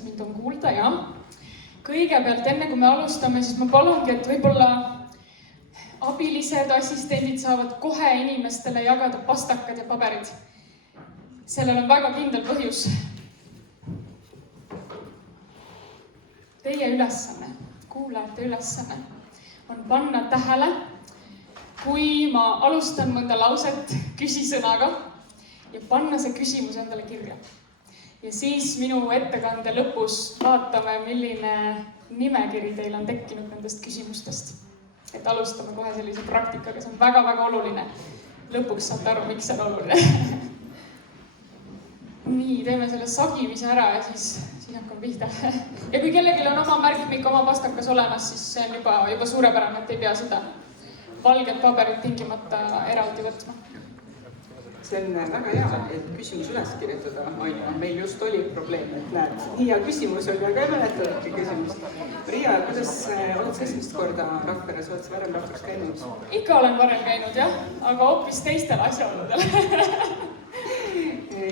kas mind on kuulda, jah. Kõigepealt, enne kui me alustame, siis ma palungi, et võib-olla abilised, assistendid saavad kohe inimestele jagada pastakad ja paberid. Sellel on väga kindel põhjus. Teie ülesanne, kuulajate ülesanne on panna tähele, kui ma alustan mõnda lauset küsisõnaga ja panna see küsimus endale kirja. Ja siis minu ettekande lõpus vaatame, milline nimekiri teil on tekkinud nendest küsimustest. Et alustame kohe sellise praktikaga, see on väga-väga oluline. Lõpuks saate aru, miks see on oluline. Nii, teeme selle sagimise ära ja siis hakkame pihta. Ja kui kellelgi on oma märkmik, oma pastakas olemas, siis see on juba suurepärane, et ei pea seda valget paberit tingimata eraldi võtma. See on väga hea, et küsimus üles kirjutada. Meil just oli probleem, et näed, nii hea küsimus oli, aga ei mäletadki küsimust. Riia, kuidas oled sa esimest korda Rakveres? Oled sa varem Rakveres käinud? Ikka olen varem käinud, jah, aga hoopis teistel asjaoludel.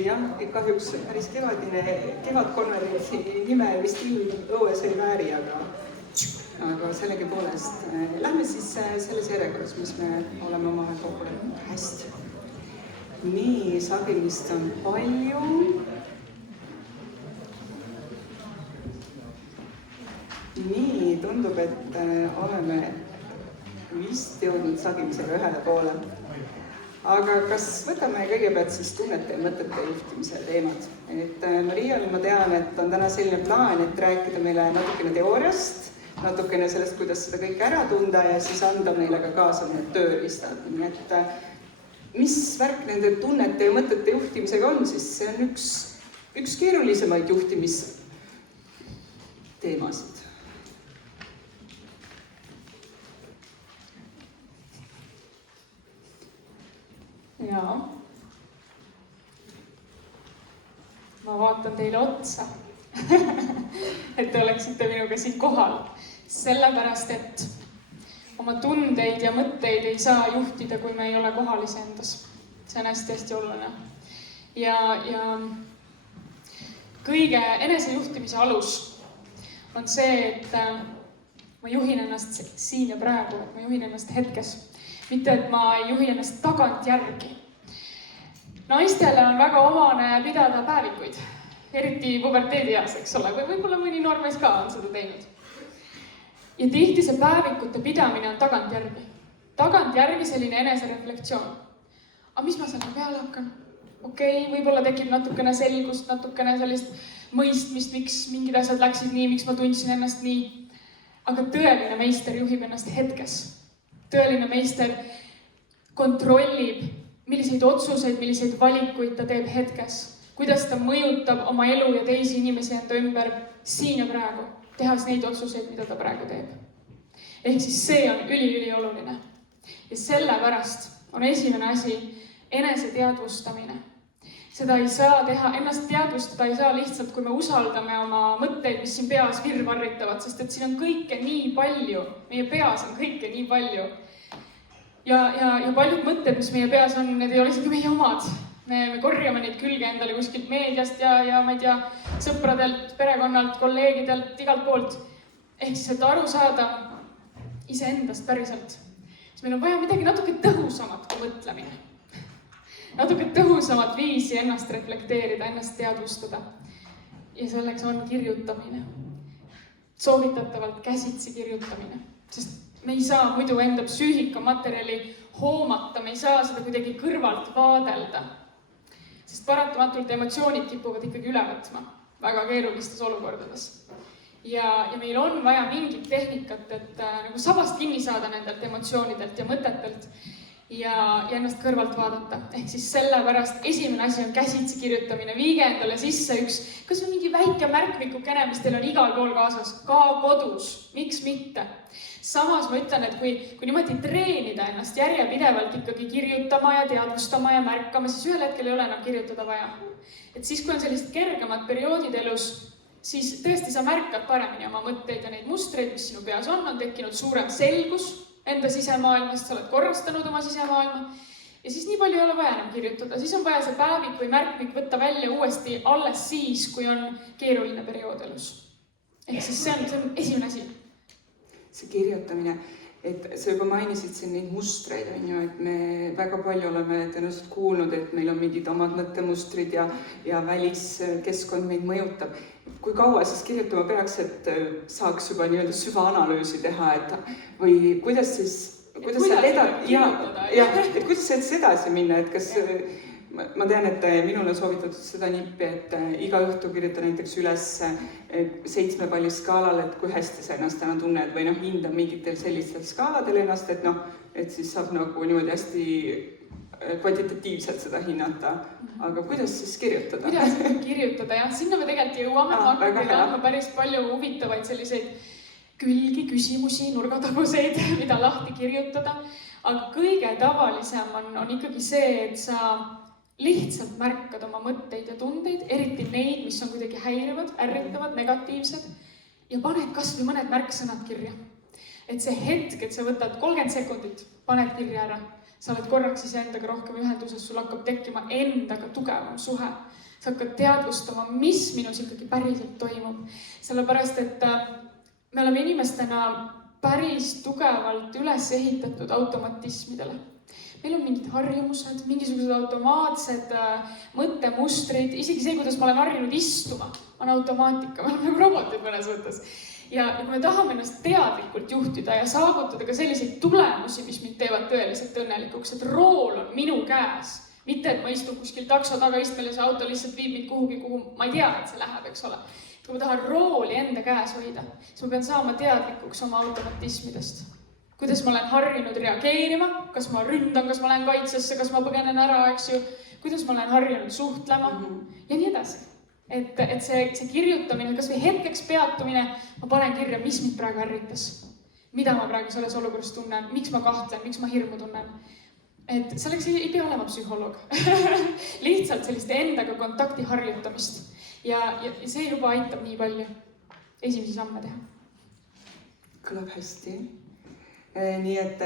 Jah, kahjuks päris kevadkonverentsi nime vist õues ei vääri, aga sellegi poolest. Lähme siis selles järjekorras, mis me oleme omavahel kokku leppinud. Hästi. Nii, sagimist on palju. Nii, tundub, et oleme vist jõudnud sagimisega ühele poole. Aga kas võtame kõigepealt siis tunnete ja mõtete juhtimise teemad? Et Marial, ma tean, et on täna selline plaan, et rääkida meile natukene teooriast, natukene sellest, kuidas seda kõike ära tunda ja siis anda meile ka kaasa need tööriistad. Nii et mis värk nende tunnete ja mõtete juhtimisega on, siis see on üks keerulisemaid juhtimisteemasid. Jaa. Ma vaatan teile otsa, et te oleksite minuga siin kohal. Sellepärast, et oma tundeid ja mõtteid ei saa juhtida, kui me ei ole kohal iseendas. See on hästi oluline. Ja kõige enesejuhtimise alus on see, et ma juhin ennast siin ja praegu, et ma juhin ennast hetkes. Mitte, et ma ei juhi ennast tagant järgi. Naistele on väga omane pidada päevikuid, eriti puberteedieas, eks ole, või võib-olla mõni noormees ka on seda teinud. Ja tihti see päevikute pidamine on tagantjärgi. Tagantjärgi selline enesereflektsioon. Aga mis ma selle peale hakkan? Okei, võib-olla tekib natukene selgust, natukene sellist mõistmist, miks mingid asjad läksid nii, miks ma tundsin ennast nii. Aga tõeline meister juhib ennast hetkes. Tõeline meister kontrollib, milliseid otsuseid, milliseid valikuid ta teeb hetkes. Kuidas ta mõjutab oma elu ja teisi inimesi enda ümber siin ja praegu. Tehas neid otsuseid, mida ta praegu teeb. Ehk siis see on üli oluline. Ja sellepärast on esimene asi eneseteadvustamine. Seda ei saa teha, ennast teadvustada ei saa lihtsalt, kui me usaldame oma mõtteid, mis siin peas virvarritavad, sest et siin on kõike nii palju. Meie peas on kõike nii palju. Ja paljud mõtted, mis meie peas on, need ei ole isegi meie omad. Me korjame neid külge endale kuskilt meediast ja ma ei tea, sõpradelt, perekonnalt, kolleegidelt, igalt poolt. Ehk siis, et aru saada iseendast päriselt. Siis meil on vaja midagi natuke tõhusamat kui mõtlemine. Natuke tõhusamat viisi ennast reflekteerida, ennast teadvustada. Ja selleks on kirjutamine. Soovitatavalt käsitsi kirjutamine. Sest me ei saa muidu enda psüühika materjali hoomata, me ei saa seda kuidagi kõrvalt vaadelda. Sest paratamatult emotsioonid kipuvad ikkagi üle võtma väga keerulistes olukordades. Ja meil on vaja mingit tehnikat, et nagu sabast kinni saada nendelt emotsioonidelt ja mõtetelt ja ennast kõrvalt vaadata. Ehk siis sellepärast esimene asi on käsitsi kirjutamine. Viige endale sisse kas või mingi väike märkmikukene, mis teil on igal pool kaasas, ka kodus. Miks mitte? Samas ma ütlen, et kui niimoodi treenida ennast järjepidevalt ikkagi kirjutama ja teadvustama ja märkama, siis ühel hetkel ei ole enam kirjutada vaja. Et siis, kui on sellist kergemad perioodid elus, siis tõesti sa märkad paremini oma mõtteid ja neid mustreid, mis sinu peas on tekkinud suurem selgus enda sisemaailmast, sa oled korrastanud oma sisemaailma ja siis nii palju ei ole vaja enam kirjutada, siis on vaja see päevik või märkmik võtta välja uuesti alles siis, kui on keeruline periood elus. Ehk siis see on esimene asi. See kirjutamine, et sa juba mainisid siin neid mustreid, on ju, et me väga palju oleme tõenäoliselt kuulnud, et meil on mingid omad mõttemustrid ja väliskeskkond meid mõjutab. Kui kaua siis kirjutama peaks, et saaks juba nii-öelda süvaanalüüsi teha, või kuidas siis, kuidas edasi minna, et kas ma tean, et minul on soovitatud seda nippi, et iga õhtu kirjuta näiteks üles 7 palli skaalal, et kui hästi sa ennast täna tunned või hinda mingitel sellistel skaaladel ennast, et siis saab nagu niimoodi hästi kvantitatiivselt seda hinnata. Aga kuidas siis kirjutada? Kuidas kirjutada, jah. Sinna me tegelikult jõuame, ma hakkan päris palju huvitavaid selliseid külgi, küsimusi, nurgataguseid, mida lahti kirjutada. Aga kõige tavalisem on ikkagi see, et sa lihtsalt märkad oma mõtteid ja tundeid, eriti neid, mis on kuidagi häirivad, ärritavad, negatiivsed ja paned kas või mõned märksõnad kirja. Et see hetk, et sa võtad 30 sekundit, paned kirja ära, sa oled korraks iseendaga rohkem ühenduses, sul hakkab tekkima endaga tugevam suhe. Sa hakkad teadvustama, mis minus ikkagi päriselt toimub. Sellepärast, et me oleme inimestena päris tugevalt üles ehitatud automatismidele. Meil on mingid harjumused, mingisugused automaatsed mõttemustrid, isegi see, kuidas ma olen harjunud istuma, on automaatika, me oleme nagu robotid mõnes mõttes. Ja kui me tahame ennast teadlikult juhtida ja saavutada ka selliseid tulemusi, mis mind teevad tõeliselt õnnelikuks, et rool on minu käes, mitte et ma istun kuskil takso taga istmel ja see auto lihtsalt viib mind kuhugi, kuhu ma ei tea, et see läheb, eks ole. Kui ma tahan rooli enda käes hoida, siis ma pean saama teadlikuks oma automatismidest. Kuidas ma olen harjunud reageerima, kas ma ründan, kas ma lähen kaitsesse, kas ma põgenen ära, eks ju, kuidas ma olen harjunud suhtlema ja nii edasi. Et see kirjutamine, kas või hetkeks peatumine, ma panen kirja, mis mind praegu ärritas, mida ma praegu selles olukorras tunnen, miks ma kahtlen, miks ma hirmu tunnen. Et selleks ei pea olema psühholoog. Lihtsalt sellist endaga kontakti harjutamist ja see juba aitab nii palju esimesi samme teha. Kõlab hästi. Nii et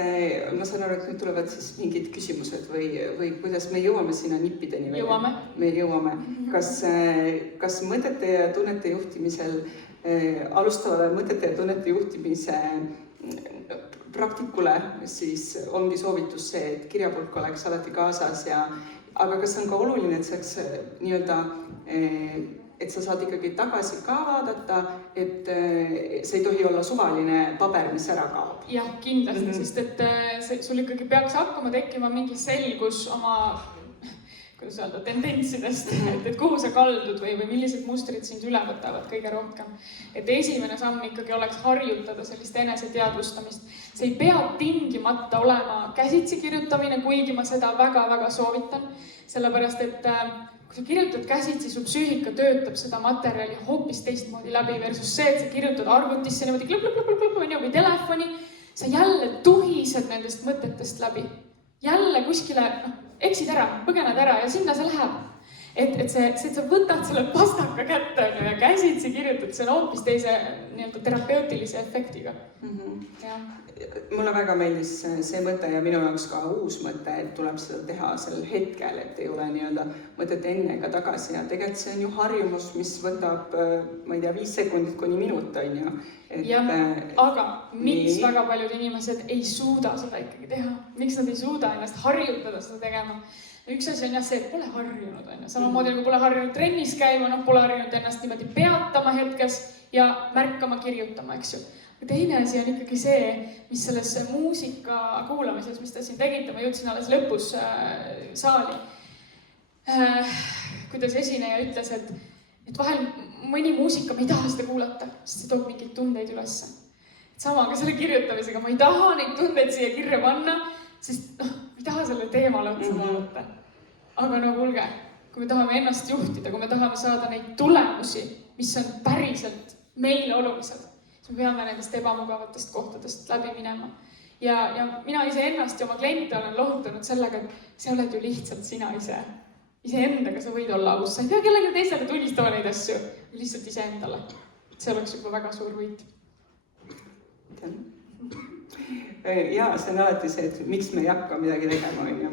ma saan aru, et nüüd tulevad siis mingid küsimused või kuidas me jõuame sinna nippideni? Me jõuame. Kas mõtete ja tunnete juhtimisel, alustavale mõtete ja tunnete juhtimise praktikule siis ongi soovitus see, et kirjapulk oleks alati kaasas aga kas on ka oluline, et saaks nii-öelda et sa saad ikkagi tagasi ka vaadata, et see ei tohi olla suvaline paber, mis ära kaob. Jah, kindlasti, sest et sul ikkagi peaks hakkama tekkima mingi selgus oma, kuidas öelda, tendentsidest, et kuhu sa kaldud või millised mustrid sind üle võtavad kõige rohkem. Et esimene samm ikkagi oleks harjutada sellist eneseteadvustamist. See ei pea tingimata olema käsitsi kirjutamine, kuigi ma seda väga-väga soovitan, sellepärast et kui sa kirjutad käsitsi, su psüühika töötab seda materjali hoopis teistmoodi läbi versus see, et sa kirjutad arvutisse niimoodi klõp või telefoni, sa jälle tuhised nendest mõtetest läbi. Jälle kuskile eksid ära, põgened ära ja sinna see läheb. Et sa võtad selle pastaka kätte ja käsitsi kirjutad, see on hoopis teise terapeutilise efektiga. Mulle väga meeldis see mõte ja minu jaoks ka uus mõte, et tuleb seda teha sel hetkel, et ei ole nii-öelda mõtet enne ega tagasi ja tegelikult see on ju harjumus, mis võtab, ma ei tea, 5 sekundit kuni minut, on ju. Aga miks väga paljud inimesed ei suuda seda ikkagi teha? Miks nad ei suuda ennast harjutada seda tegema? Üks asi on jah see, et pole harjunud, on ju. Samamoodi nagu pole harjunud trennis käima, pole harjunud ennast niimoodi peatama hetkes ja märkama, kirjutama, eks ju. Teine asi on ikkagi see, mis selles muusika kuulamises, mis te siin tegite, ma jõudsin alles lõpus saali. Kuidas esineja ütles, et vahel mõni muusika, ma ei taha seda kuulata, sest see toob mingeid tundeid ülesse. Sama ka selle kirjutamisega, ma ei taha neid tundeid siia kirja panna, sest ma ei taha selle teemale otsa vaadata. Aga kuulge, kui me tahame ennast juhtida, kui me tahame saada neid tulemusi, mis on päriselt meile olulised, siis me peame nendest ebamugavatest kohtadest läbi minema. Ja mina iseennast ja oma kliente olen lohutanud sellega, et see oled ju lihtsalt sina ise. Iseendaga sa võid olla aus, sa ei pea kellega teisele tunnistama neid asju, lihtsalt iseendale. See oleks juba väga suur võit. Ja see on alati see, et miks me ei hakka midagi tegema, on ju.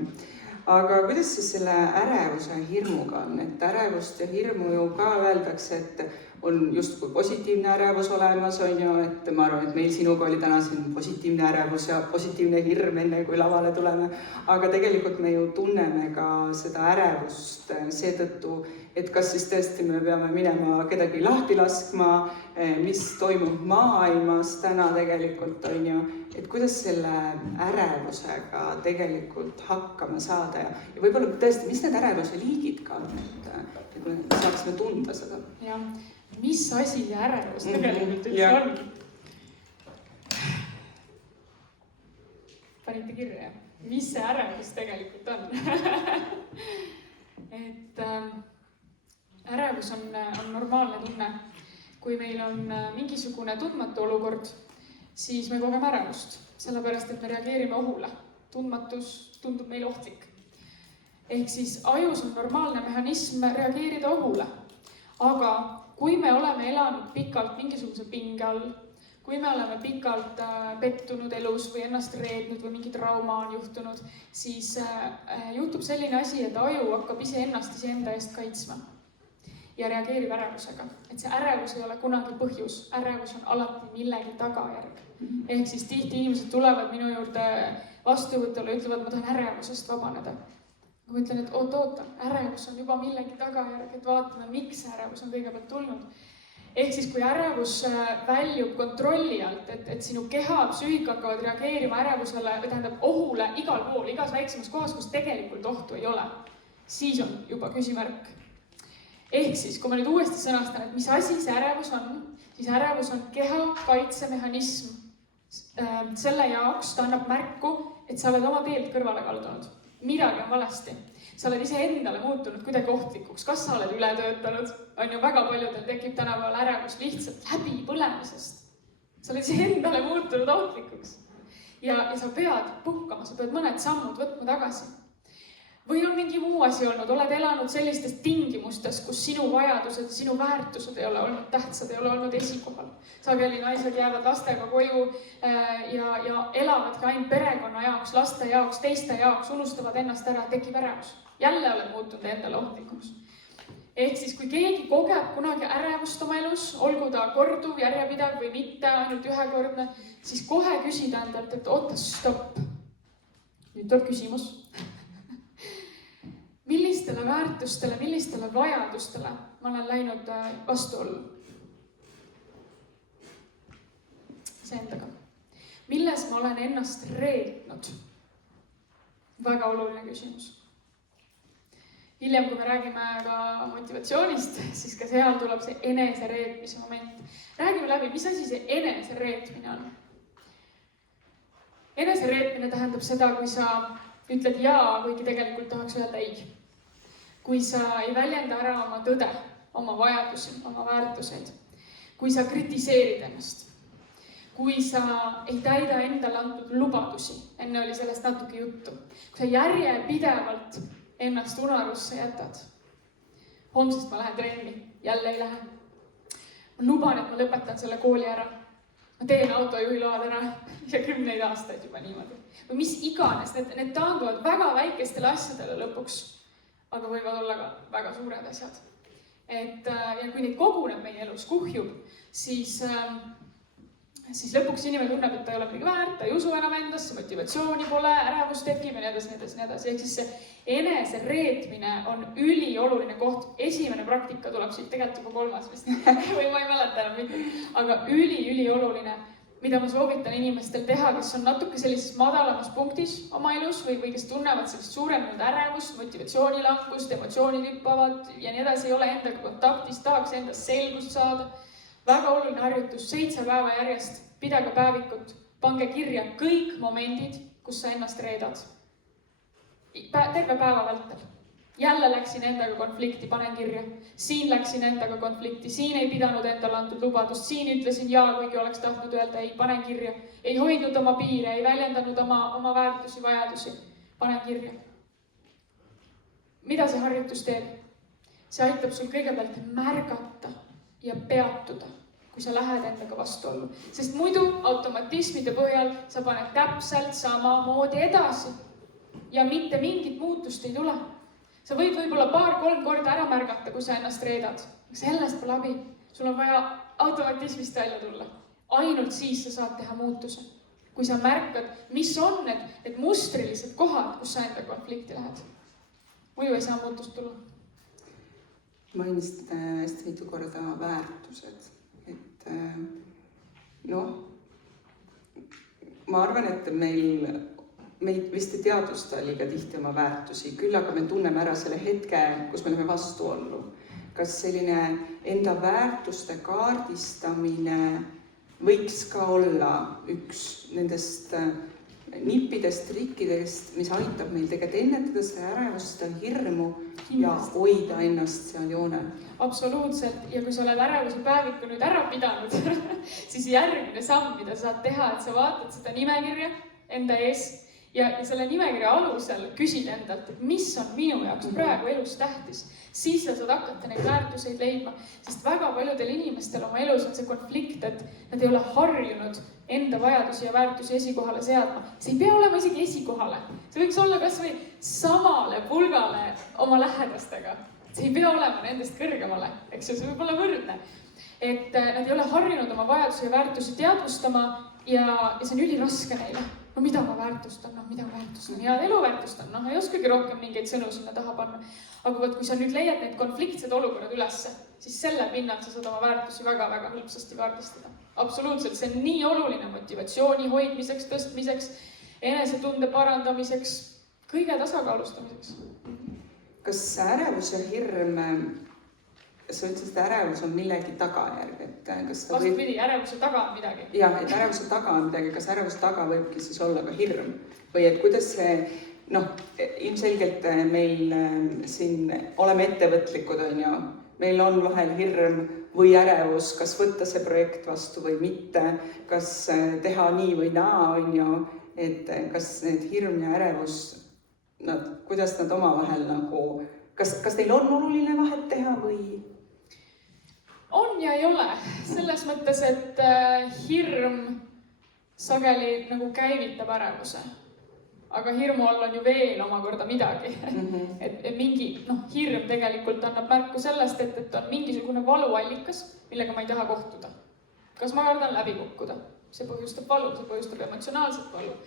aga kuidas siis selle ärevuse ja hirmuga on, et ärevust ja hirmu ju ka öeldakse, et on justkui positiivne ärevus olemas, on ju, et ma arvan, et meil sinuga oli täna siin positiivne ärevus ja positiivne hirm enne, kui lavale tuleme, aga tegelikult me ju tunneme ka seda ärevust seetõttu, et kas siis tõesti me peame minema kedagi lahti laskma, mis toimub maailmas täna tegelikult, on ju, et kuidas selle ärevusega tegelikult hakkama saada ja võib-olla tõesti, mis need ärevuse liigid ka on, et me saaksime tunda seda. Jah, mis asi see ärevus tegelikult üldse on? Panite kirja, mis see ärevus tegelikult on? Et ärevus on normaalne tunne. Kui meil on mingisugune tundmatu olukord, siis me kogeme ärevust, sellepärast et me reageerime ohule. Tundmatus tundub meil ohtlik. Ehk siis ajus on normaalne mehhanism reageerida ohule. Aga kui me oleme elanud pikalt mingisuguse pinge all, kui me oleme pikalt pettunud elus või ennast reednud või mingi trauma on juhtunud, siis juhtub selline asi, et aju hakkab iseenda eest kaitsma ja reageerib ärevusega. Et see ärevus ei ole kunagi põhjus, ärevus on alati millegi tagajärg. Ehk siis tihti inimesed tulevad minu juurde vastuvõtule ja ütlevad, ma tahan ärevusest vabaneda. Ma ütlen, et oota, ärevus on juba millegi tagajärg, et vaatame, miks ärevus on kõigepealt tulnud. Ehk siis, kui ärevus väljub kontrolli alt, et sinu keha, psüühika hakkavad reageerima ärevusele, või tähendab ohule igal pool, igas väiksemas kohas, kus tegelikult ohtu ei ole, siis on juba küsimärk. Ehk siis, kui ma nüüd uuesti sõnastan, et mis asi see ärevus on, siis ärevus on keha kaitsemehhanism. Selle jaoks ta annab märku, et sa oled oma teelt kõrvale kaldunud. Midagi on valesti. Sa oled ise endale muutunud kuidagi ohtlikuks. Kas sa oled ületöötanud? On ju väga paljudel tekib tänapäeval ärevus lihtsalt läbi põlemisest. Sa oled ise endale muutunud ohtlikuks. Ja sa pead puhkama, sa pead mõned sammud võtma tagasi. Või on mingi muu asi olnud, oled elanud sellistes tingimustes, kus sinu vajadused ja sinu väärtused ei ole olnud tähtsad, ei ole olnud esikohal. Sageli naised jäävad lastega koju ja elavadki ainult perekonna jaoks, laste jaoks, teiste jaoks, unustavad ennast ära, tekib ärevus. Jälle oled muutunud endale ohtlikuks. Ehk siis, kui keegi kogeb kunagi ärevust oma elus, olgu ta korduv, järjepidev või mitte, ainult ühekordne, siis kohe küsida endalt, et oota, stopp. Nüüd tuleb küsimus. Millistele väärtustele, millistele vajadustele ma olen läinud vastuollu? Iseendaga. Milles ma olen ennast reetnud? Väga oluline küsimus. Hiljem, kui me räägime ka motivatsioonist, siis ka seal tuleb see enesereetmise moment. Räägime läbi, mis asi see enesereetmine on? Enesereetmine tähendab seda, kui sa ütled jaa, kuigi tegelikult tahaks öelda ei. Kui sa ei väljenda ära oma tõde, oma vajadusi, oma väärtuseid. Kui sa kritiseerid ennast. Kui sa ei täida endale antud lubadusi. Enne oli sellest natuke juttu. Kui sa järjepidevalt ennast unarusse jätad. Homsest ma lähen trenni, jälle ei lähe. Ma luban, et ma lõpetan selle kooli ära. Ma teen autojuhiload ära ja 10 aastaid juba niimoodi. Või mis iganes, need taanduvad väga väikestele asjadele lõpuks, aga võivad olla ka väga suured asjad. Ja kui neid koguneb meie elus, kuhjub, siis lõpuks inimene tunneb, et ta ei ole midagi väärt, ta ei usu enam endasse, motivatsiooni pole, ärevus tekib ja nii edasi. Ehk siis see enesereetmine on ülioluline koht. Esimene praktika tuleb siit tegelikult juba 3. vist. Või ma ei mäleta enam mitte. Aga ülioluline, mida ma soovitan inimestel teha, kes on natuke sellises madalamas punktis oma elus või kes tunnevad sellist suurenenud ärevust, motivatsioonilangust, emotsioonid hüppavad ja nii edasi, ei ole endaga kontaktis, tahaks endast selgust saada. Väga oluline harjutus, 7 päeva järjest, pidage päevikut, pange kirja kõik momendid, kus sa ennast reedad. Terve päeva vältel. Jälle läksin endaga konflikti, panen kirja. Siin läksin endaga konflikti, siin ei pidanud endale antud lubadust, siin ütlesin jaa, kuigi oleks tahtnud öelda ei, panen kirja. Ei hoidnud oma piire, ei väljendanud oma väärtusi, vajadusi, panen kirja. Mida see harjutus teeb? See aitab sul kõigepealt märgata ja peatuda, kui sa lähed endaga vastuollu. Sest muidu automatismide põhjal sa paned täpselt sama moodi edasi. ja mitte mingit muutust ei tule. Sa võid võib-olla 2-3 korda ära märgata, kui sa ennast reedad. Sellest pole abi. Sul on vaja automatismist välja tulla. Ainult siis sa saad teha muutuse. Kui sa märkad, mis on need mustrilised kohad, kus sa enda konflikti lähed. Muidu ei saa muutust tulla. Mainisite hästi mitu korda väärtused. Et ma arvan, et meid vist ei teadvusta liiga tihti oma väärtusi, küll aga me tunneme ära selle hetke, kus me läheme vastuollu. Kas selline enda väärtuste kaardistamine võiks ka olla üks nendest nippidest, trikkidest, mis aitab meil tegelikult ennetada seda ärevust, seda hirmu ja hoida ennast seal joonel? Absoluutselt. Ja kui sa oled ärevuse päeviku nüüd ära pidanud, siis järgmine samm, mida sa saad teha, et sa vaatad seda nimekirja enda ees ja selle nimekirja alusel küsid endalt, et mis on minu jaoks praegu elus tähtis. Siis sa saad hakata neid väärtuseid leidma, sest väga paljudel inimestel oma elus on see konflikt, et nad ei ole harjunud enda vajadusi ja väärtusi esikohale seadma. See ei pea olema isegi esikohale. See võiks olla kas või samale pulgale oma lähedastega. See ei pea olema nendest kõrgemale, eks ju, see võib olla võrdne. Et nad ei ole harjunud oma vajadusi ja väärtusi teadvustama ja see on üliraske neile. No mida ma väärtustan, mida ma väärtustan ja elu väärtustan, ei oskagi rohkem mingeid sõnu sinna taha panna. Aga kui sa nüüd leiad need konfliktsed olukorrad ülesse, siis selle pinnalt sa saad oma väärtusi väga-väga hõlpsasti kaardistada. Absoluutselt, see on nii oluline motivatsiooni hoidmiseks, tõstmiseks, enesetunde parandamiseks, kõige tasakaalustamiseks. Kas ärevus ja hirm, sa ütlesid, et ärevus on millegi tagajärg, et kas ta vastupidi, ärevuse taga on midagi. Jah, et ärevuse taga on midagi, kas ärevuse taga võibki siis olla ka hirm? Või et kuidas see, ilmselgelt meil siin oleme ettevõtlikud, on ju, meil on vahel hirm või ärevus, kas võtta see projekt vastu või mitte, kas teha nii või naa, on ju, et kas need hirm ja ärevus, kuidas nad omavahel kas neil on oluline vahet teha või? On ja ei ole. Selles mõttes, et hirm sageli käivitab ärevuse. Aga hirmu all on ju veel omakorda midagi. Et mingi hirm tegelikult annab märku sellest, et on mingisugune valuallikas, millega ma ei taha kohtuda. Kas ma kardan läbi kukkuda? See põhjustab valu, see põhjustab emotsionaalset valu.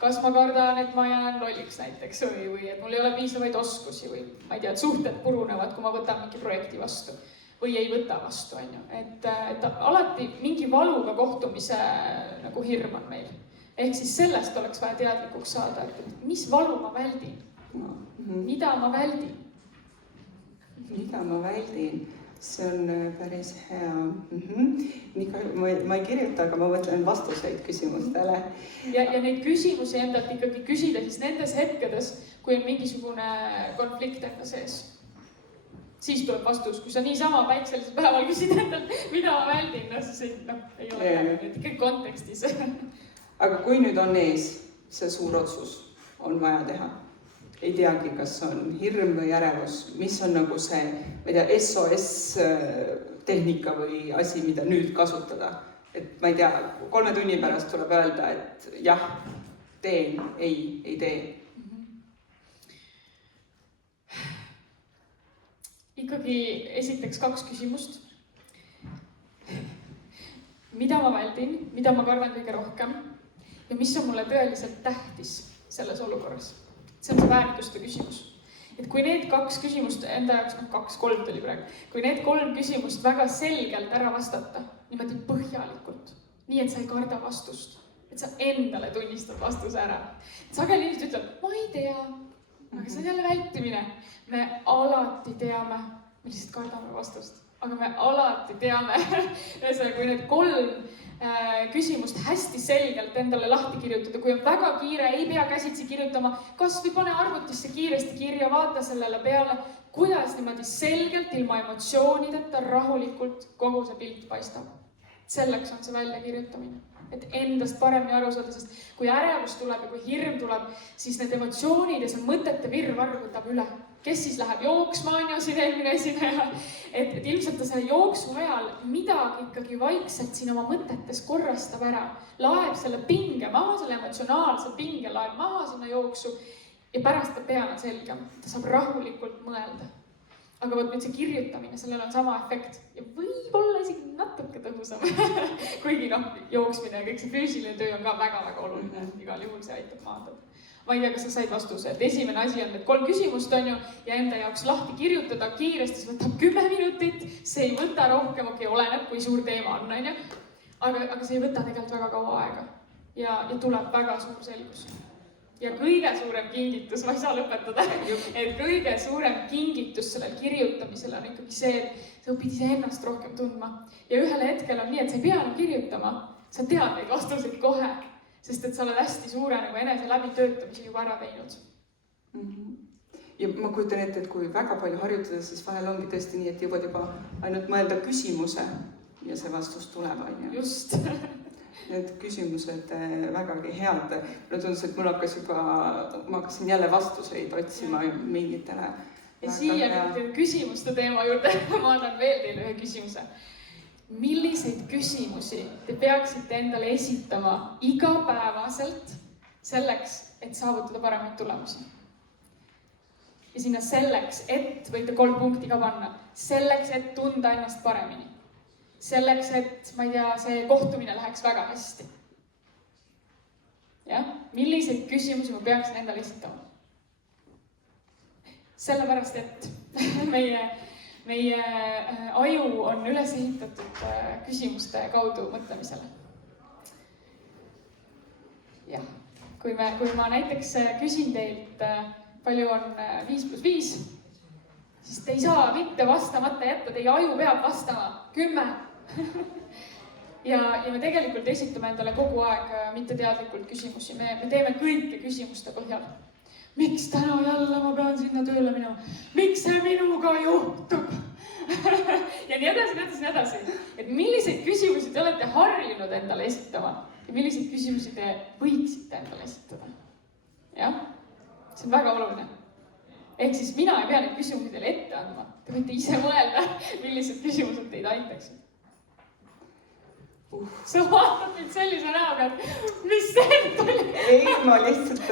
Kas ma kardan, et ma jään lolliks näiteks või et mul ei ole piisavaid oskusi või ma ei tea, et suhted purunevad, kui ma võtan mingi projekti vastu või ei võta vastu, on ju. Et alati mingi valuga kohtumise hirm on meil. Ehk siis sellest oleks vaja teadlikuks saada, et mis valu ma väldin? Mida ma väldin? Mida ma väldin? See on päris hea. Ma ei kirjuta, aga ma mõtlen vastuseid küsimustele. Ja neid küsimusi endalt ikkagi küsida siis nendes hetkedes, kui on mingisugune konflikt enda sees. Siis tuleb vastus, kui sa niisama päikselisel päeval küsid endalt, mida ma väldin, siis ei ole midagi, ikkagi kontekstis. Aga kui nüüd on ees see suur otsus, on vaja teha, ei teagi, kas on hirm või ärevus, mis on see, ma ei tea, SOS tehnika või asi, mida nüüd kasutada. Et ma ei tea, 3 tunni pärast tuleb öelda, et jah, teen, ei tee. Ikkagi esiteks 2 küsimust. Mida ma väldin, mida ma kardan kõige rohkem ja mis on mulle tõeliselt tähtis selles olukorras? See on see väärtuste küsimus. Et kui need 2 küsimust enda jaoks, 2-3 tuli praegu, kui need 3 küsimust väga selgelt ära vastata, niimoodi põhjalikult, nii et sa ei karda vastust, et sa endale tunnistad vastuse ära. Sageli inimesed ütlevad, ma ei tea, aga see on jälle vältimine. Me alati teame, me lihtsalt kardame vastust, aga me alati teame, kui need 3 küsimust hästi selgelt endale lahti kirjutada, kui on väga kiire, ei pea käsitsi kirjutama, kas või pane arvutisse kiiresti kirja, vaata sellele peale, kuidas niimoodi selgelt, ilma emotsioonideta, rahulikult kogu see pilt paistab. Selleks on see väljakirjutamine. Et endast paremini aru saada, sest kui ärevus tuleb ja kui hirm tuleb, siis need emotsioonid ja see mõtete virvarr võtab üle. Kes siis läheb jooksma, on ju, siin eelmine esineja. Et ilmselt ta selle jooksu ajal midagi ikkagi vaikselt siin oma mõtetes korrastab ära. Laeb selle pinge maha, selle emotsionaalse pinge laeb maha sinna jooksu ja pärast ta pea on selgem, ta saab rahulikult mõelda. Aga vot nüüd see kirjutamine, sellel on sama efekt ja võib-olla isegi natuke tõhusam. Kuigi jooksmine ja kõik see füüsiline töö on ka väga-väga oluline, igal juhul see aitab maandada. Ma ei tea, kas sa said vastuse, et esimene asi on need 3 küsimust on ju ja enda jaoks lahti kirjutada kiiresti, see võtab 10 minutit, see ei võta rohkem, oleneb, kui suur teema on ju. Aga see ei võta tegelikult väga kaua aega ja tuleb väga suur selgus. Ja kõige suurem kingitus, ma ei saa lõpetada, et kõige suurem kingitus sellel kirjutamisel on ikkagi see, et sa õpid ise ennast rohkem tundma. Ja ühel hetkel on nii, et sa ei pea enam kirjutama, sa tead neid vastuseid kohe, sest et sa oled hästi suure enese läbitöötamise juba ära teinud. Ja ma kujutan ette, et kui väga palju harjutada, siis vahel ongi tõesti nii, et jõuad juba ainult mõelda küsimuse ja see vastus tuleb, on ju. Just. Need küsimused vägagi head. Mulle tundus, et ma hakkasin jälle vastuseid otsima mingitele. Ja siia nüüd küsimuste teema juurde ma annan veel teile ühe küsimuse. Milliseid küsimusi te peaksite endale esitama igapäevaselt selleks, et saavutada paremaid tulemusi? Ja sinna selleks, et võite 3 punkti ka panna, selleks, et tunda ennast paremini. Selleks, et, ma ei tea, see kohtumine läheks väga hästi. Jah? Milliseid küsimusi ma peaksin endale esitama? Sellepärast, et meie aju on üles ehitatud küsimuste kaudu mõtlemisele. Jah, kui ma näiteks küsin teilt, palju on 5+5, siis te ei saa mitte vastamata jätta, teie aju peab vastama 10. Ja me tegelikult esitame endale kogu aeg mitteteadlikult küsimusi. Me teeme kõike küsimuste põhjal. Miks täna jälle ma pean sinna tööle minema? Miks see minuga juhtub? Ja nii edasi. Et milliseid küsimusi te olete harjunud endale esitama ja milliseid küsimusi te võiksite endale esitada? Jah, see on väga oluline. Ehk siis mina ei pea neid küsimusi teile ette andma. Te võite ise mõelda, millised küsimused teid aitaksid. Sa vaatad nüüd sellise näoga, et mis see tuli? Ei, ma lihtsalt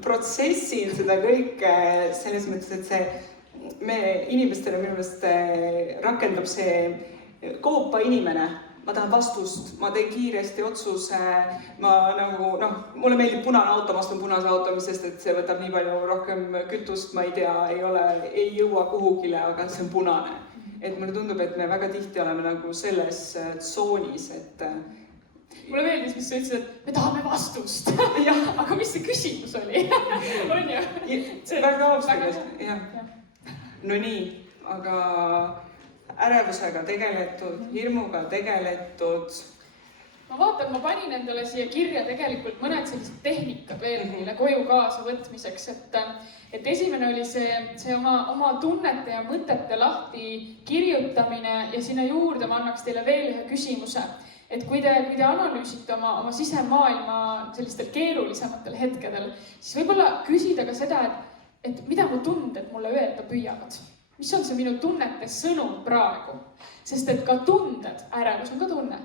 protsessin seda kõike selles mõttes, et me inimestele minu meelest rakendab see koopa inimene. Ma tahan vastust, ma teen kiiresti otsuse, mulle meeldib punane auto, ma astun punase auto, sest et see võtab nii palju rohkem kütust, ma ei tea, ei jõua kuhugile, aga see on punane. Et mulle tundub, et me väga tihti oleme nagu selles tsoonis, et... Mulle meeldis, mis sa ütlesid, et me tahame vastust. Aga mis see küsimus oli? On ju? Väga austus, jah. No nii, aga ärevusega tegeletud, hirmuga tegeletud. Ma vaatan, ma panin endale siia kirja tegelikult mõned sellised tehnikad veel neile koju kaasa võtmiseks, et esimene oli see oma tunnete ja mõtete lahti kirjutamine ja sinna juurde ma annaks teile veel ühe küsimuse, et kui te analüüsite oma sisemaailma sellistel keerulisematel hetkedel, siis võib-olla küsida ka seda, et mida mu tunded mulle öelda püüavad. Mis on see minu tunnete sõnum praegu? Sest et ka tunded, ärevus on ka tunne.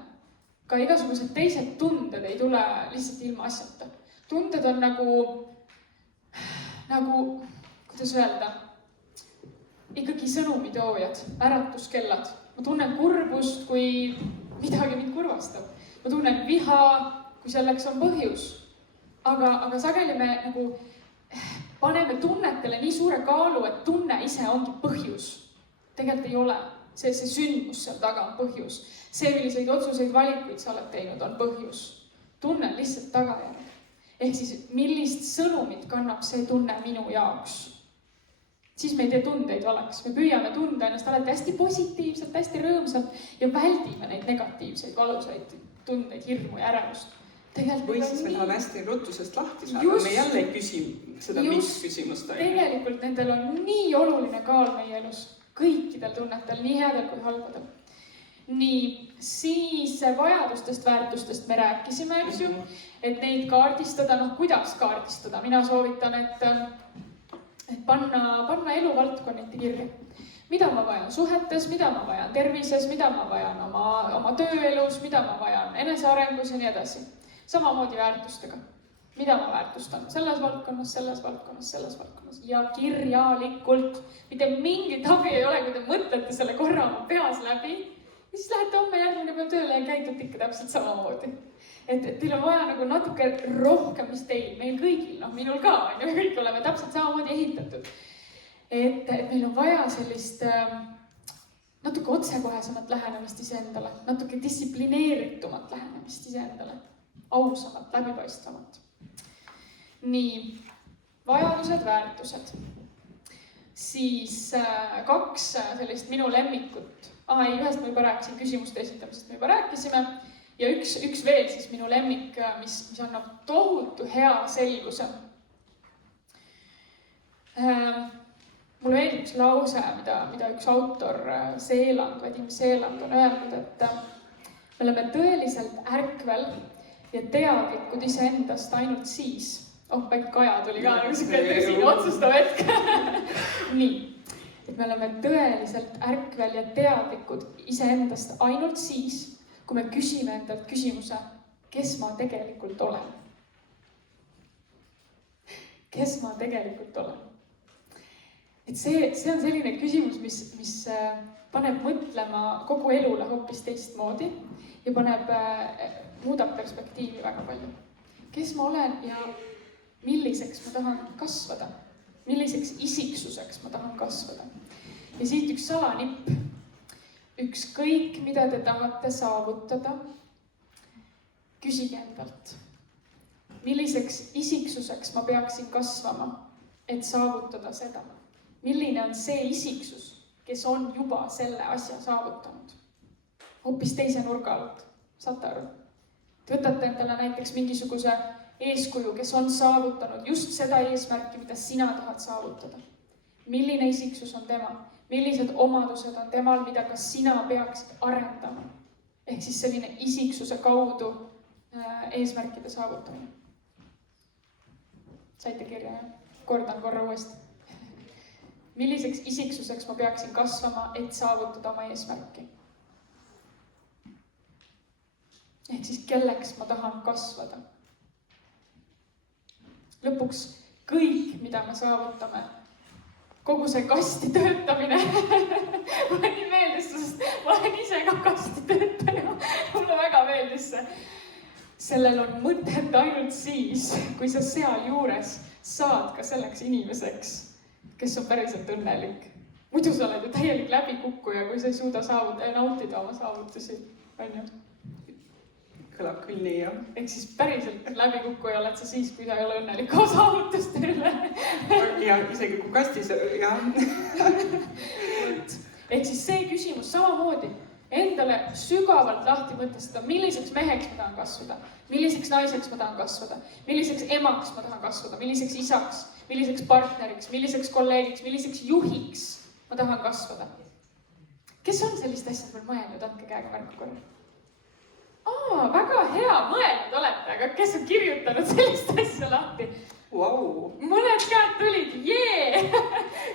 Ka igasugused teised tunded ei tule lihtsalt ilma asjata. Tunded on nagu, kuidas öelda, ikkagi sõnumitoojad, äratuskellad. Ma tunnen kurbust, kui midagi mind kurvastab. Ma tunnen viha, kui selleks on põhjus. Aga sageli me nagu paneme tunnetele nii suure kaalu, et tunne ise ongi põhjus. Tegelikult ei ole. See sündmus seal taga on põhjus. See, milliseid otsuseid valikuid sa oled teinud, on põhjus. Tunne on lihtsalt tagajärg. Ehk siis, millist sõnumit kannab see tunne minu jaoks? Siis me ei tee tundeid valeks. Me püüame tunda ennast alati hästi positiivselt, hästi rõõmsalt ja väldime neid negatiivseid, valusaid tundeid, hirmu ja ärevust. Või siis me tahame hästi rutusest lahti saada. Me jälle ei küsi seda miks küsimust. Tegelikult nendel on nii oluline kaal meie elus. Kõikidel tunnetel, nii headel kui halbadel. Nii, siis vajadustest, väärtustest me rääkisime, eks ju, et neid kaardistada, kuidas kaardistada. Mina soovitan, et panna eluvaldkonniti kirja. Mida ma vajan suhetes, mida ma vajan tervises, mida ma vajan oma tööelus, mida ma vajan enesearengus ja nii edasi. Samamoodi väärtustega. mida ma väärtustan selles valdkonnas, selles valdkonnas, selles valdkonnas ja kirjalikult. Mitte mingit abi ei ole, kui te mõtlete selle korra oma peas läbi ja siis lähete homme järgmine päev tööle ja käitute ikka täpselt samamoodi. Et teil on vaja nagu natuke rohkem, mis teil, meil kõigil, minul ka, me kõik oleme täpselt samamoodi ehitatud. Et meil on vaja sellist natuke otsekohesemat lähenemist iseendale, natuke distsiplineeritumat lähenemist iseendale, ausamat, läbipaistvamat. Nii, vajadused, väärtused. Siis 2 sellist minu lemmikut. Ühest ma juba rääkisin, küsimuste esitamisest me juba rääkisime. Ja üks veel siis minu lemmik, mis annab tohutu hea selguse. Mulle meeldib üks lause, mida üks autor Vadim Seeland on öelnud, et me oleme tõeliselt ärkvel ja teadlikud iseendast ainult siis. Päike Kaja tuli ka nagu siin otsustav hetk. Nii, et me oleme tõeliselt ärkvel ja teadlikud iseendast ainult siis, kui me küsime endalt küsimuse, kes ma tegelikult olen. Kes ma tegelikult olen? Et see on selline küsimus, mis paneb mõtlema kogu elule hoopis teistmoodi ja muudab perspektiivi väga palju. Kes ma olen ja milliseks ma tahan kasvada? Milliseks isiksuseks ma tahan kasvada? Ja siit üks salanipp. Ükskõik, mida te tahate saavutada, küsige endalt. Milliseks isiksuseks ma peaksin kasvama, et saavutada seda? Milline on see isiksus, kes on juba selle asja saavutanud? Hoopis teise nurga alt, saate aru? Te võtate endale näiteks mingisuguse eeskuju, kes on saavutanud just seda eesmärki, mida sina tahad saavutada. Milline isiksus on tema? Millised omadused on temal, mida ka sina peaksid arendama? Ehk siis selline isiksuse kaudu eesmärkide saavutamine. Saite kirja, jah? Kordan korra uuesti. Milliseks isiksuseks ma peaksin kasvama, et saavutada oma eesmärki? Ehk siis kelleks ma tahan kasvada? Lõpuks kõik, mida me saavutame, kogu see kasti töötamine, mulle nii meeldis, sest ma olen ise ka kasti töötaja, mulle väga meeldis see. Sellel on mõtet ainult siis, kui sa seal juures saad ka selleks inimeseks, kes on päriselt õnnelik. Muidu sa oled ju täielik läbikukkuja, kui sa ei suuda nautida oma saavutusi, on ju? Kõlab küll nii, jah. Ehk siis päriselt läbikukkuja oled sa siis, kui sa ei ole õnnelik oma saavutuste üle. Ja isegi kui kastis, jah. Ehk siis see küsimus samamoodi endale sügavalt lahti mõtestada, milliseks meheks ma tahan kasvada, milliseks naiseks ma tahan kasvada, milliseks emaks ma tahan kasvada, milliseks isaks, milliseks partneriks, milliseks kolleegiks, milliseks juhiks ma tahan kasvada. Kes on sellist asja veel mõelnud, andke käega märku korra? Väga hea, mõelnud olete, aga kes on kirjutanud sellist asja lahti? Wow. Mõned käed tulid, jee!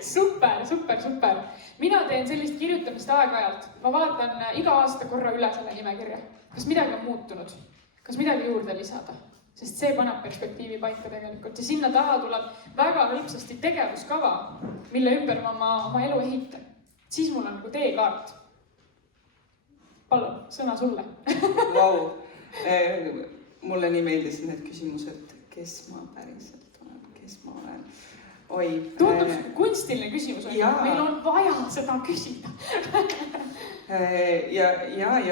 Super. Mina teen sellist kirjutamist aeg-ajalt. Ma vaatan iga aasta korra üle selle nimekirja. Kas midagi on muutunud? Kas midagi juurde lisada? Sest see paneb perspektiivi paika tegelikult. Ja sinna taha tuleb väga hõlpsasti tegevuskava, mille ümber ma oma elu ehitan. Siis mul on nagu teekaart. Palun, sõna sulle. Wow. Mulle nii meeldis need küsimused, kes ma päriselt olen, kes ma olen. Oi. Tundub kunstiline küsimus, meil on vaja seda küsida. Ja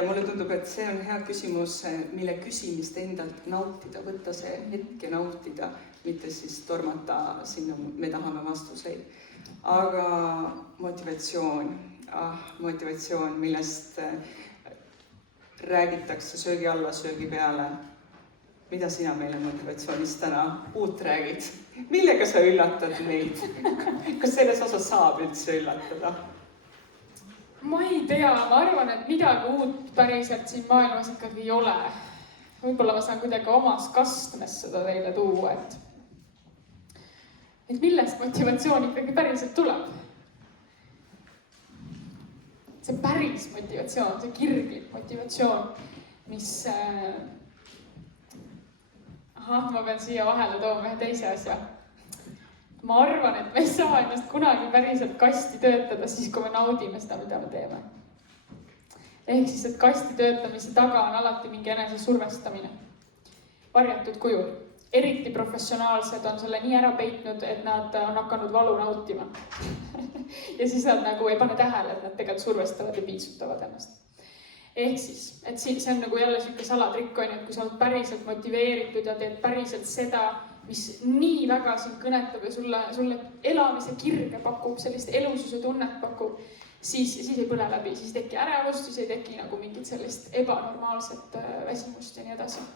mulle tundub, et see on hea küsimus, mille küsimist endalt nautida, võtta see hetke nautida, mitte siis tormata sinna, me tahame vastuseid. Aga motivatsioon, millest räägitakse söögi alla, söögi peale. Mida sina meile motivatsioonist täna uut räägid? Millega sa üllatad meid? Kas selles osas saab üldse üllatada? Ma ei tea, ma arvan, et midagi uut päriselt siin maailmas ikkagi ei ole. Võib-olla ma saan kuidagi omas kastmes seda teile tuua, et millest motivatsioon ikkagi päriselt tuleb? See päris motivatsioon, see kirglik motivatsioon, mis... ma pean siia vahele tooma ühe teise asja. Ma arvan, et me ei saa ennast kunagi päriselt kasti töötada siis, kui me naudime seda, mida me teeme. Ehk siis, et kasti töötamise taga on alati mingi enese survestamine. Varjatud kujul. Eriti professionaalsed on selle nii ära peitnud, et nad on hakanud valu nautima. Ja siis nad nagu ei pane tähele, et nad tegelikult survestavad ja piitsutavad ennast. Ehk siis, et see on nagu jälle selline salatrikk, et kui sa oled päriselt motiveeritud ja teed päriselt seda, mis nii väga sind kõnetab ja sulle elamise kirge pakub, sellist elususe tunnet pakub, siis ei põle läbi, siis ei teki ärevust, siis ei teki nagu mingit sellist ebanormaalset väsimust ja nii edasi.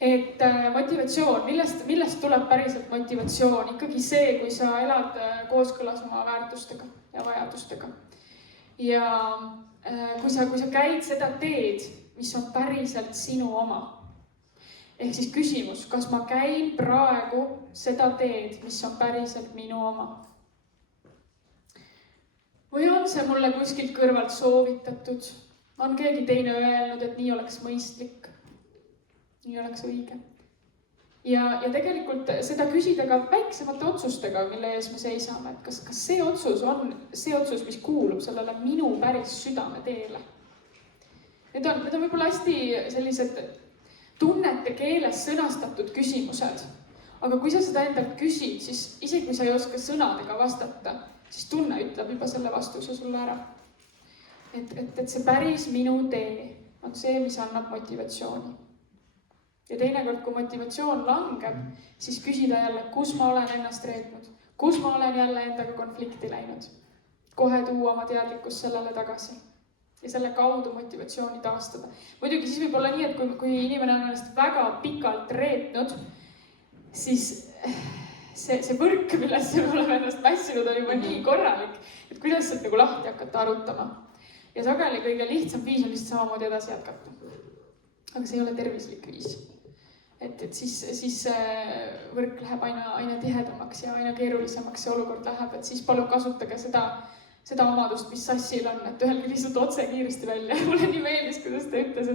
Et motivatsioon, millest tuleb päriselt motivatsioon? Ikkagi see, kui sa elad kooskõlas oma väärtustega ja vajadustega. Ja kui sa käid seda teed, mis on päriselt sinu oma. Ehk siis küsimus, kas ma käin praegu seda teed, mis on päriselt minu oma? Või on see mulle kuskilt kõrvalt soovitatud? On keegi teine öelnud, et nii oleks mõistlik? Nii oleks õige. Ja tegelikult seda küsida ka väiksemate otsustega, mille ees me seisame, et kas see otsus on see otsus, mis kuulub sellele minu päris südame teele. Need on võib-olla hästi sellised tunnete keeles sõnastatud küsimused, aga kui sa seda endalt küsid, siis isegi kui sa ei oska sõnadega vastata, siis tunne ütleb juba selle vastuse sulle ära. Et see päris minu tee on see, mis annab motivatsiooni. Ja teinekord, kui motivatsioon langeb, siis küsida jälle, kus ma olen ennast reetnud, kus ma olen jälle endaga konflikti läinud. Kohe tuua oma teadlikkus sellele tagasi ja selle kaudu motivatsiooni taastada. Muidugi siis võib olla nii, et kui inimene on ennast väga pikalt reetnud, siis see võrk, millesse me oleme ennast mässinud, on juba nii korralik, et kuidas sealt nagu lahti hakata arutama. Ja sageli kõige lihtsam viis on lihtsalt samamoodi edasi jätkata. Aga see ei ole tervislik viis. Et siis võrk läheb aina tihedamaks ja aina keerulisemaks see olukord läheb, et siis palun kasutage seda omadust, mis sassil on, et öelge lihtsalt otse kiiresti välja. Mulle nii meeldis, kuidas ta ütles,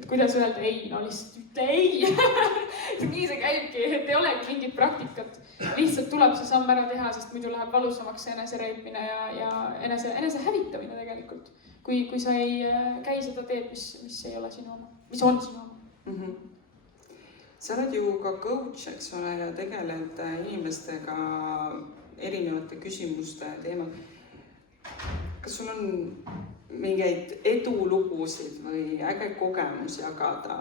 et kuidas öelda ei, no lihtsalt ütle ei. Nii see käibki, et ei olegi mingit praktikat. Lihtsalt tuleb see samm ära teha, sest muidu läheb valusamaks enese reetmine ja enese hävitamine tegelikult. Kui sa ei käi seda teed, mis ei ole sinu oma, mis on sinu oma. Mm-hmm. Sa oled ju ka coach, eks ole, ja tegeled inimestega erinevate küsimuste teemal. Kas sul on mingeid edulugusid või äge kogemus jagada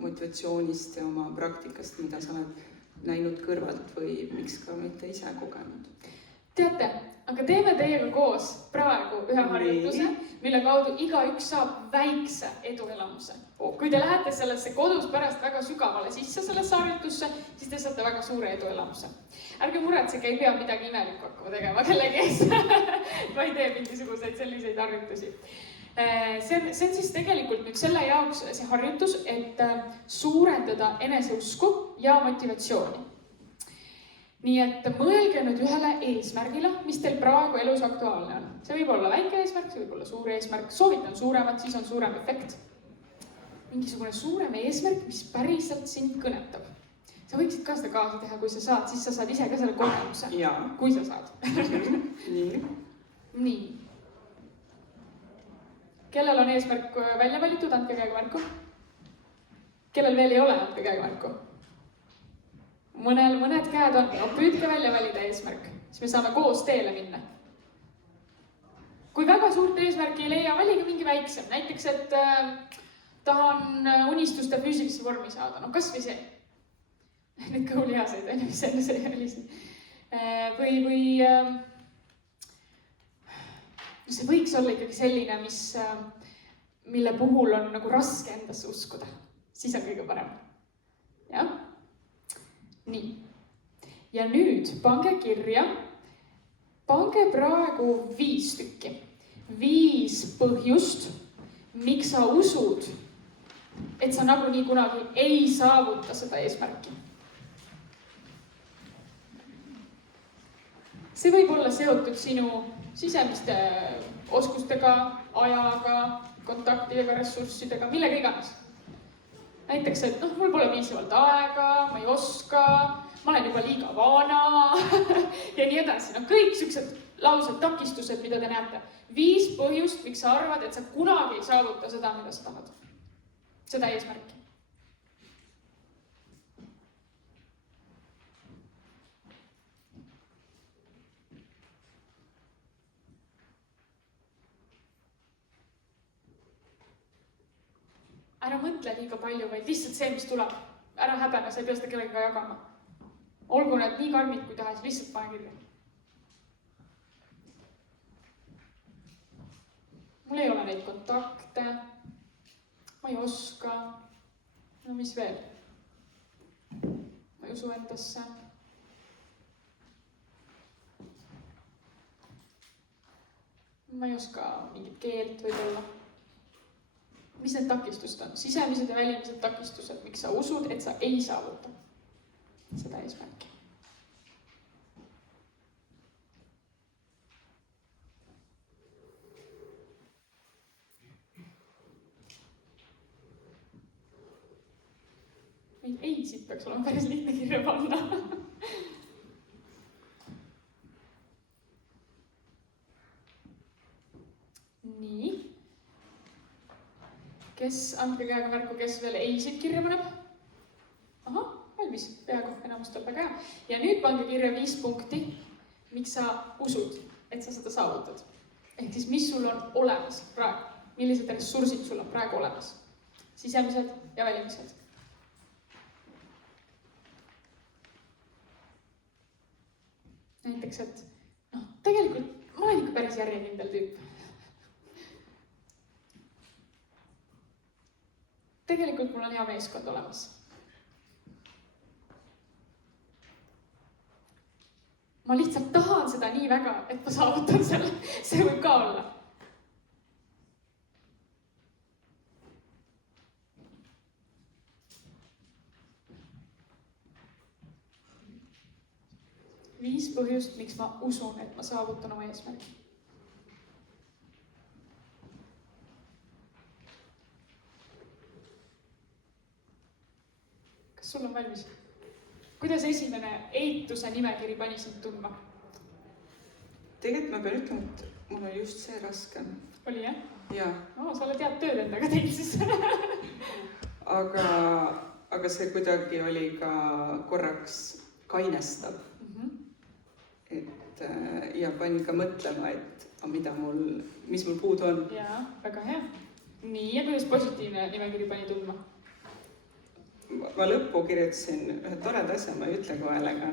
motivatsioonist ja oma praktikast, mida sa oled näinud kõrvalt või miks ka mitte ise kogenud? Teate, aga teeme teiega koos praegu ühe harjutuse, mille kaudu igaüks saab väikse eduelamuse. Kui te lähete sellesse kodus pärast väga sügavale sisse sellesse harjutusse, siis te saate väga suure eduelamuse. Ärge muretsege, ei pea midagi imelikku hakkama tegema kellegi ees. Ma ei tee mingisuguseid selliseid harjutusi. See on siis tegelikult nüüd selle jaoks see harjutus, et suurendada eneseusku ja motivatsiooni. Nii et mõelge nüüd ühele eesmärgile, mis teil praegu elus aktuaalne on. See võib olla väike eesmärk, see võib olla suur eesmärk. Soovitan suuremat, siis on suurem efekt. Mingisugune suurem eesmärk, mis päriselt sind kõnetab. Sa võiksid ka seda kaasa teha, kui sa saad, siis sa saad ise ka selle kogemuse. Kui sa saad. Nii. Kellel on eesmärk välja valitud, andke käega märku. Kellel veel ei ole, andke käega märku. Mõned käed on, püüdke välja valida eesmärk, siis me saame koos teele minna. Kui väga suurt eesmärki ei leia, valige mingi väiksem. Näiteks, et tahan unistuste füüsilisse vormi saada. No kas või see? Need kõhulihaseid on ju, mis enne see oli siin. Või see võiks olla ikkagi selline, mille puhul on nagu raske endasse uskuda. Siis on kõige parem. Jah? Nii. Ja nüüd pange kirja, pange praegu 5 tükki. 5 põhjust, miks sa usud, et sa nagunii kunagi ei saavuta seda eesmärki. See võib olla seotud sinu sisemiste oskustega, ajaga, kontaktidega, ressurssidega, millega iganes. näiteks, et noh, mul pole piisavalt aega, ma ei oska, ma olen juba liiga vana ja nii edasi. No kõik siuksed laused, takistused, mida te näete. 5 põhjust, miks sa arvad, et sa kunagi ei saavuta seda, mida sa tahad. Seda eesmärki. Ära mõtle liiga palju, vaid lihtsalt see, mis tuleb. Ära häbene, sa ei pea seda kellega jagama. Olgu need nii karmid kui tahes, lihtsalt pane kirja. Mul ei ole neid kontakte, ma ei oska. No mis veel? Ma ei usu endasse. Ma ei oska mingit keelt võib-olla. Mis need takistused on? Sisemised ja välimised takistused, miks sa usud, et sa ei saavuta seda eesmärki. Ei, siit peaks olema päris lihtne kirja panna. Nii. Kes, andke käega märku, kes veel ei-sid kirja paneb? Ahah, valmis, peaaegu, enamustel väga hea. Ja nüüd pange kirja 5 punkti, miks sa usud, et sa seda saavutad. Ehk siis, mis sul on olemas praegu? Millised ressursid sul on praegu olemas? Sisemised ja välimised. Näiteks, et tegelikult ma olen ikka päris järjekindel tüüp. Tegelikult mul on hea meeskond olemas. Ma lihtsalt tahan seda nii väga, et ma saavutan selle. See võib ka olla. Viis põhjust, miks ma usun, et ma saavutan oma eesmärgi. Sul on valmis. Kuidas esimene eituse nimekiri pani sind tundma? Tegelikult ma pean ütlema, et mul oli just see raske. Oli, jah? Jaa. Sa oled head tööd endaga teinud siis. Aga see kuidagi oli ka korraks kainestav. Ja pani ka mõtlema, et mis mul puudu on. Jaa, väga hea. Nii, ja kuidas positiivne nimekiri pani tundma? Ma lõppu kirjutasin ühe toreda asja, ma ei ütle kohe häälega,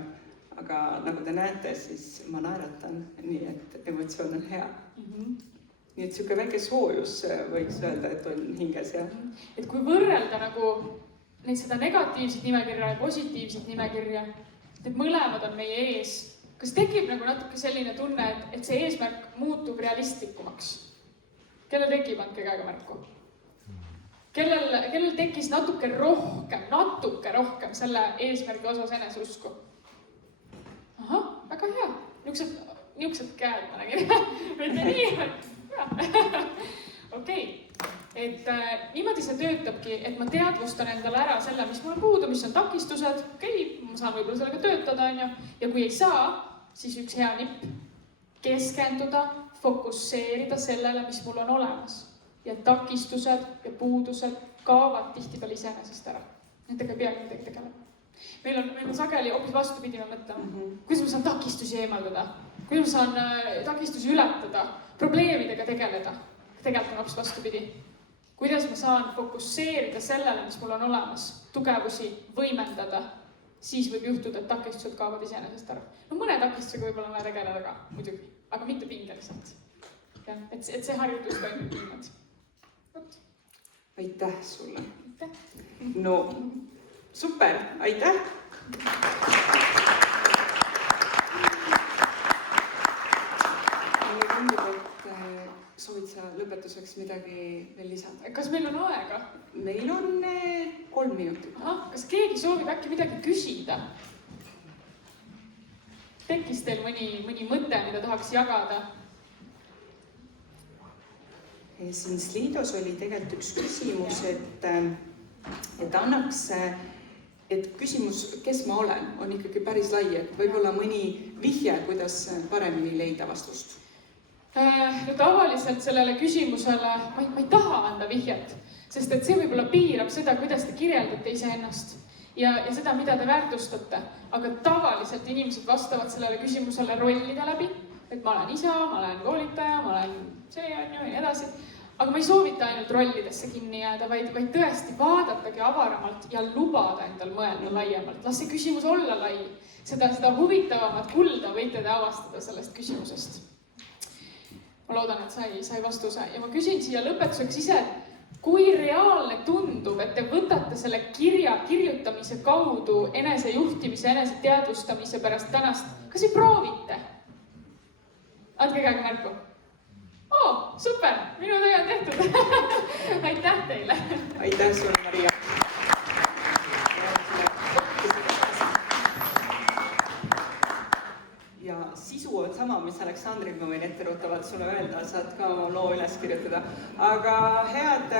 aga nagu te näete, siis ma naeratan, nii et emotsioon on hea. Nii et siuke väike soojus võiks öelda, et on hinges, jah. Et kui võrrelda nagu seda negatiivset nimekirja ja positiivset nimekirja, need mõlemad on meie ees, kas tekib nagu natuke selline tunne, et see eesmärk muutub realistlikumaks? Kellel tekib, andke käega märku? Kellel tekkis natuke rohkem selle eesmärgi osas eneseusku? Ahah, väga hea. Niuksed käed ma nägin. Mitte nii, Okei. Et niimoodi see töötabki, et ma teadvustan endale ära selle, mis mul on puudu, mis on takistused. Okei, ma saan võib-olla sellega töötada, ja kui ei saa, siis üks hea nipp. Keskenduda, fokusseerida sellele, mis mul on olemas. Ja takistused ja puudused kaovad tihtipeale iseenesest ära. Nendega ei peagi midagi tegelema. Meil on sageli hoopis vastupidi me mõtlema. Kuidas ma saan takistusi eemaldada? Kuidas ma saan takistusi ületada? Probleemidega tegeleda? Tegelikult on hoopis vastupidi. Kuidas ma saan fokusseerida sellele, mis mul on olemas? Tugevusi võimendada? Siis võib juhtuda, et takistused kaovad iseenesest ära. No mõne takistusega võib-olla on vaja tegeleda ka, muidugi. Aga mitte pingeliselt. Et see harjutus toimub niimoodi. Aitäh sulle. Aitäh. No, super, aitäh. Mulle tundub, et soovid sa lõpetuseks midagi veel lisada? Kas meil on aega? Meil on 3 minutit. Kas keegi soovib äkki midagi küsida? Tekkis teil mõni mõte, mida tahaks jagada? Siin Sliidos oli tegelikult üks küsimus, et annaks, et küsimus, kes ma olen, on ikkagi päris lai, et võib-olla mõni vihje, kuidas paremini leida vastust. No tavaliselt sellele küsimusele ma ei taha anda vihjet, sest et see võib-olla piirab seda, kuidas te kirjeldate iseennast ja seda, mida te väärtustate. Aga tavaliselt inimesed vastavad sellele küsimusele rollide läbi, et ma olen isa, ma olen koolitaja, ma olen see ja nii edasi. Aga ma ei soovita ainult rollidesse kinni jääda, vaid tõesti vaadatagi avaramalt ja lubada endal mõelda laiemalt. Las see küsimus olla lai. Seda huvitavamat kulda võite te avastada sellest küsimusest. Ma loodan, et sai vastuse. Ja ma küsin siia lõpetuseks ise, kui reaalne tundub, et te võtate selle kirja kirjutamise kaudu enesejuhtimise, eneseteadvustamise pärast tänast. Kas ei proovite? Andke käega märku. Super, minu töö on tehtud. Aitäh teile. Aitäh sulle, Maria. Ja sisu on sama, mis Aleksandril ma võin etteruttavalt sulle öelda, saad ka oma loo üles kirjutada. Aga head